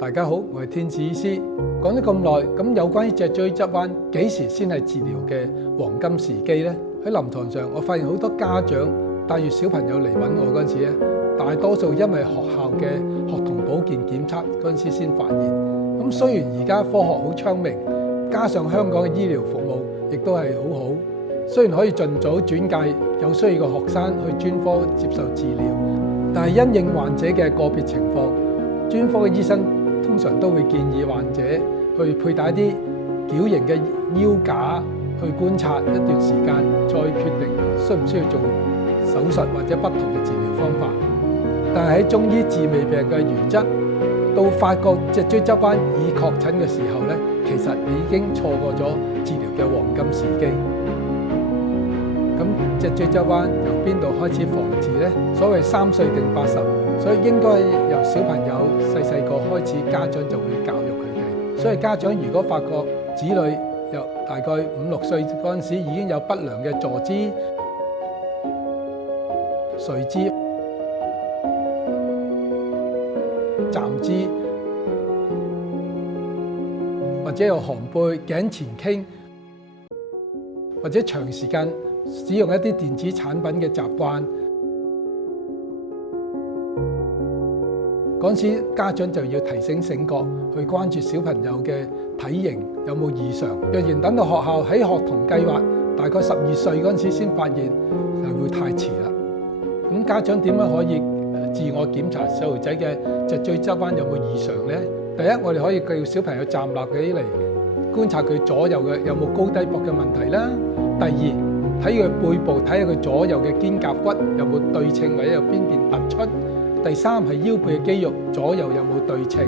大家好，我係天使醫師。講咗咁耐，咁有關於脊椎側彎幾時先係治療嘅黃金時機呢？喺臨床上，我發現好多家長帶住小朋友嚟揾我嗰陣時咧，大多數因為學校嘅學童保健檢測嗰陣時先發現。咁雖然而家科學好昌明，加上香港嘅醫療服務亦都係好好，雖然可以盡早轉介有需要嘅學生去專科接受治療，但係因應患者嘅個別情況，專科嘅醫生通常都會建議患者去佩戴一啲矯形嘅腰架去觀察一段時間，再決定需唔需要做手術或者不同嘅治療方法。但係喺中醫治未病嘅原則，到發覺脊椎側彎已確診嘅時候咧，其實你已經錯過咗治療嘅黃金時機。咁脊椎側彎由邊度開始防治呢？所謂3歲定80，所以應該由小朋友細個開始，家長就會教育佢哋。所以家長如果發覺子女由大概5、6歲嗰陣時已經有不良嘅坐姿、睡姿、站姿，或者有寒背、頸前傾，或者長時間使用一啲電子產品嘅習慣，嗰陣時家長就要提醒醒覺，去關注小朋友嘅體型有冇異常。若然等到學校喺學童計劃大概12歲嗰陣時先發現，就會太遲啦。咁家長點樣可以自我檢查細路仔嘅脊椎側彎有冇異常呢？第一，我哋可以叫小朋友站立起嚟，觀察佢左右嘅有冇高低膊嘅問題啦。第二，睇佢背部，睇下佢左右嘅肩胛骨有冇對稱或者有邊邊突出。第三係腰背嘅肌肉左右有冇對稱，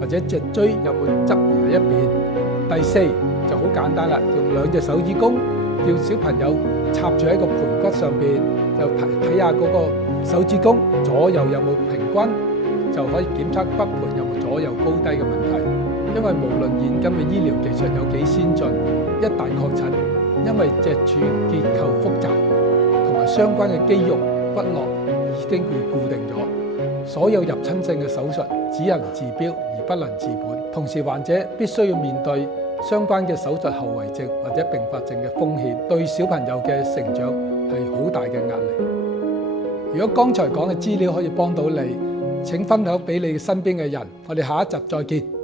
或者脊椎有冇側埋一邊。第四就好簡單啦，用2隻手指公叫小朋友插住喺個盤骨上邊，就睇下嗰個手指公左右有冇平均，就可以檢測骨盆有冇左右高低嘅問題。因為無論現今嘅醫療技術有幾先進，一旦確診，因為脊柱結構複雜同埋相關嘅肌肉骨骼已經會固定咗，所有入侵性嘅手術只能治標而不能治本。同時患者必須要面對相關嘅手術後遺症或者併發症嘅風險，對小朋友嘅成長係好大嘅壓力。如果剛才講嘅資料可以幫到你，請分享俾你身邊嘅人。我哋下一集再見。